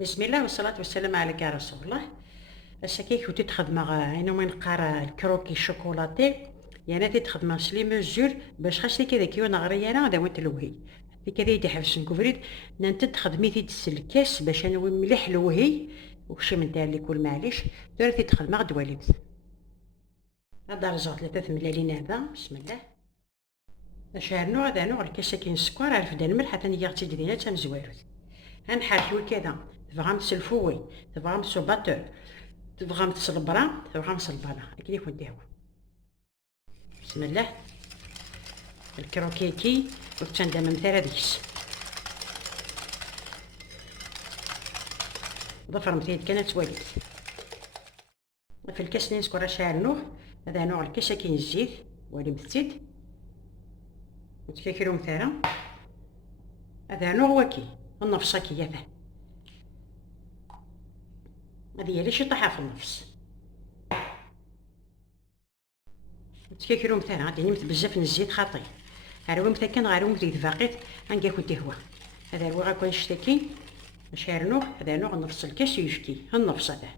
بسم الله والصلاة والسلام عليك يا رسول الله. السكيك كنت تخدم عينو من قارا الكروكي الشوكولاتي. يعني تخدم سلي مزور باش خاصني كذا كيو نغري انا داوت الوهي في كذا يدي حفص نكفريد نانت تخدمي تيد السلكاس باش انا مليح الوهي وكشي من تاع اللي كل معليش دارتي تخدم غد واليت هذا رجعت ثلاثة ملالين هذا. بسم الله شارنو هذا نوع الكاسكين السكر عرف دا الملح حتى نيا تجدينا تم زواروت هنحركيو كذا تبغى مسلفوي تبغى مسوباتور تبغى متصلبرا تبغى مصلبرا اكيد يكون ديهو. بسم الله الكروكيكي وتشندم مثلا ديس ظفر مثيد كانت وليد في الكاس نسكر شارنوه هذا نوع الكاس كاين الزيت ولي مثيد وتكيكيرو مثلا هذا نوع وكي النفس كي هذا هذه هي ليش يطيحها في النفس تكيكيرو مثلا غادي نمت بزاف من الزيت خاطي هاروي مثلا كان غير مزيد فاقيت غنقا كنت هو هذا هو غنكون نشتكي شارنوه هذا نوع نفس الكاس يشكي النفس هذا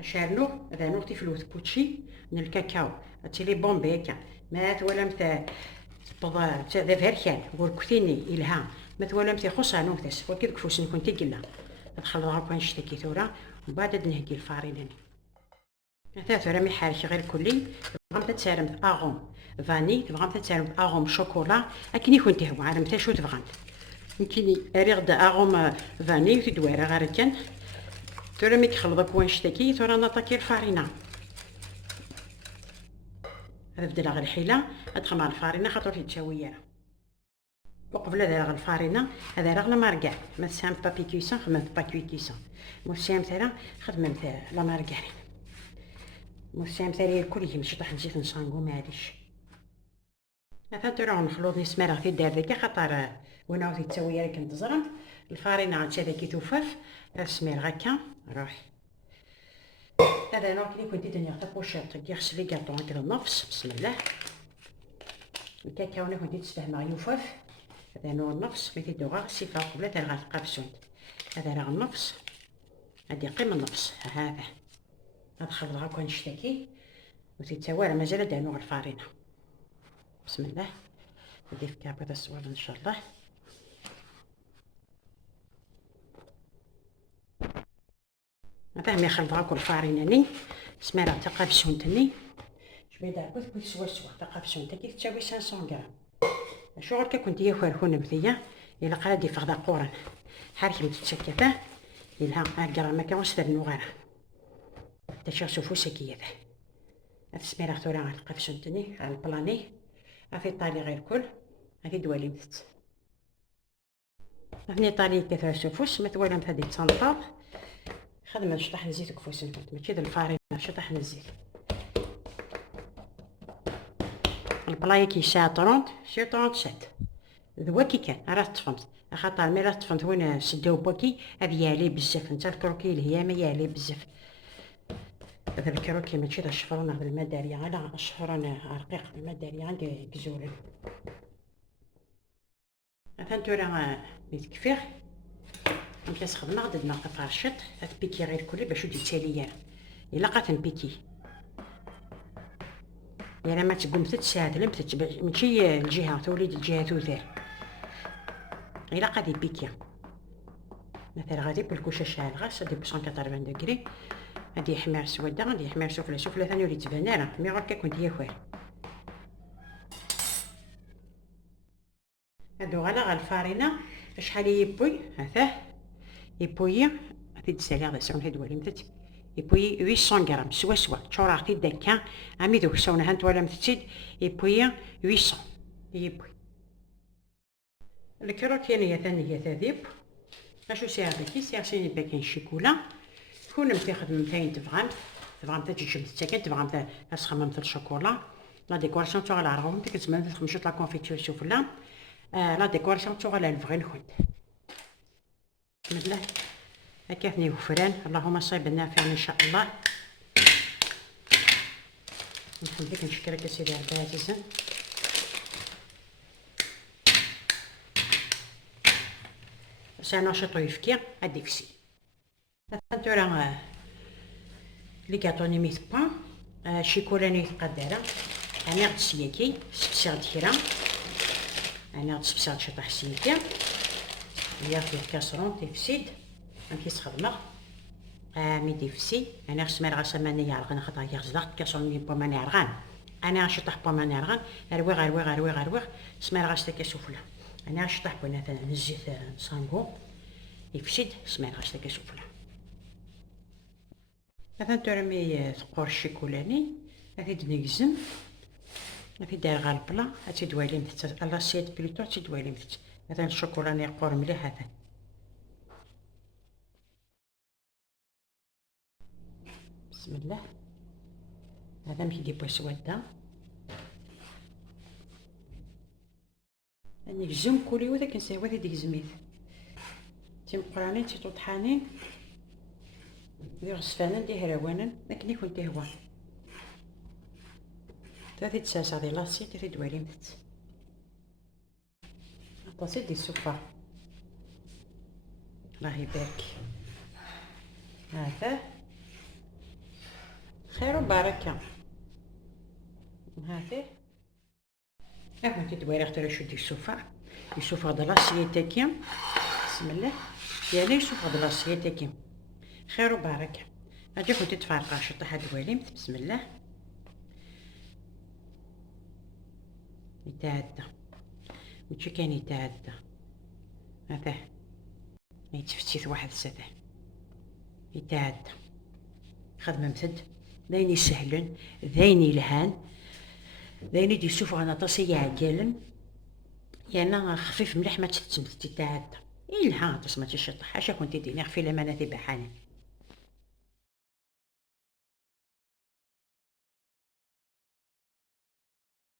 شارنوه هذا نوع تيفلوت كوتشي من الكاكاو تيلي بومبيكا مات ولا متى بضا ذا فيركان وركثيني إلها مثل ولا متى خصها نوتس وكذا كفوس نكون قلنا ندخل غاكون نشتكي ثورة وبعد نهدي الفارينة مثلا ثورة مي حارش غير كلي تبغى تسالم اغوم فاني تبغى تسالم اغوم شوكولا اكني كنت هو عارف متى شو تبغى يمكن اريغ اغوم فاني تدوير غير كان ثورة مي كخلط كون نشتكي ثورة نطاكي الفارينة هذا بدل غير الحيلة ادخل مع الفارينة خاطر تتشاوية وقبل هذا راه الفارينة هذا راه لا ماركاع ما تسهم بابي كيسون خدمت باكوي كيسون موسيام مثلا خدمت لا ماركارين موسيام مثلا الكل يمشي طاح نزيد نصانغو معليش مثلا تروح نخلط نسمر غادي دار ذاك خاطر وانا غادي تسوي لك نتزرم الفارينة غتشا كي توفف السمير هكا روح هذا نوع كي كنت دنيا تاع بوشيط كيغسل لي كاطون هكا النفس. بسم الله الكاكاو انا كنت تستعمل يوفف هذا نوع النفس مثل دوغا سيفا قبل تاع غتقابسون هذا راه النفس هادي قيم النفس هذا ندخل هاكا نشتكي وتتوالى مازال هذا نوع الفارينة. بسم الله نضيف كابوط الصوالح ان شاء الله هذا مي خلط هاكا الفارينة ني سميرا تقابسون تني شويه تاع كل سوا تقابسون تا كي تساوي 500 غرام شغل كي كنت يخرهون مثيا الى قادي فغدا قورن حركي متسكته إلها غرام ما كانوش درنو غيره تشا شوفو سكيه هذا السميرة ثورة غنلقى في شنتني على البلاني غادي طالي غير كل غادي دوالي مثت غادي طالي كثر شوفوش مثلا هذه تصنطاط خدمة شطح نزيد كفوس نحط ماشي د الفارينة شطح نزيد البلاي كي ساعة 30 شي 37 ذوا كي كان راه تفهمت خاطر مي راه تفهمت وين سداو باكي هذه يالي بزاف نتا الكروكي هي ما يالي بزاف هذا الكروكي ماشي راه الشفرون هذا الماء دارية لا الشفرون رقيق الماء دارية كزولن مثلا تورا ميتكفيغ نمشي خدمة غدا دماغ تفرشط تبيكي غير كلي باش ودي تاليا الا قات نبيكي يعني ما تقوم تتساهل ماشي الجهة توليد الجهة توثير الا قادي بيكي مثلا غادي بالكوشه شاعل غاس هادي ب 180 دوغري هادي حمار سوده غادي حمار سفله ثاني وليت بنانه مي غير كنت هي خويا هادو غالا الفارينه شحال يبوي هذاه يبوي غادي تسالي غدا سون هاد ولي متت يبوي 800 غرام سوا تشورا غادي داكا عمي دوك سونا هانت ولا متتيد يبوي 800 يبوي الكروكينيه ثانيه تذيب اشو ساعه بكي ساعه سيني باكين شيكولا تكون متاخد من فين تبغى تجي شمت ساكن تبغى تسخمم في الشوكولا لا ديكوراسيون تاع على راهم ديك الزمان تخمشط لا كونفيتور سوفلا لا ديكوراسيون تاع على الفغي الخد بسم الله هكا ثني وفران اللهم صيب النافع ان شاء الله نحمدك نشكرك يا سيدي عبد العزيز سانا شطو يفكي هادي فسي تورا لي كاطوني ميت بان شيكولاني تقدره انا غد سياكي سبسيغ كرا انا غد سبسيغ شطح سياكي هي في الكاسرون تيفسيد كيتخدمغ مي ديفسي انا خصمر غاسماني يعرغن خاطر يغزدغ كاسرون مي بوماني عرغان انا غشطح بوماني عرغان رويغ سمر غاستا كسوفلا انا غشطح بنات الزيت سانغو يفسد سمر غاستا كسوفلا مثلا ترمي ثقور الشيكولاني هادي دنيكزم هادي داير غا البلا هاتي دوالي مثل لاسيت بلوتو هاتي دوالي مثل مثلا الشوكولاني يقور مليح هذا بسم الله هذا مكي ديبو سوادا اني الجم كولي وذا كنساوي هذيك الزميت تيمقرانين تيطوطحانين دير غصفانين دي هراوانا لكن يكون تهوى تاتي تساسا دي لاسي تاتي دوالي مثل عطاسي دي السفر الله يبارك هذا خير وبركة هذه اهو تدوير اختار شو دي السفر د لاسيتاكي بسم الله يعني السفر د لاسيتاكي خير وبركة اجي كنت تفرقع شطح دوالي بسم الله يتعدى وشي كان يتعدى هذا يتفتيت واحد ساده يتعدى خدمة مثد ذاين سهلن ذاين يلهان ذاين يدي يشوفو انا طاسي يعقلن يعني خفيف مليح ما تتعدى يلها تسمى تشطح حاشا كنت ديني خفي لما نتي بحاني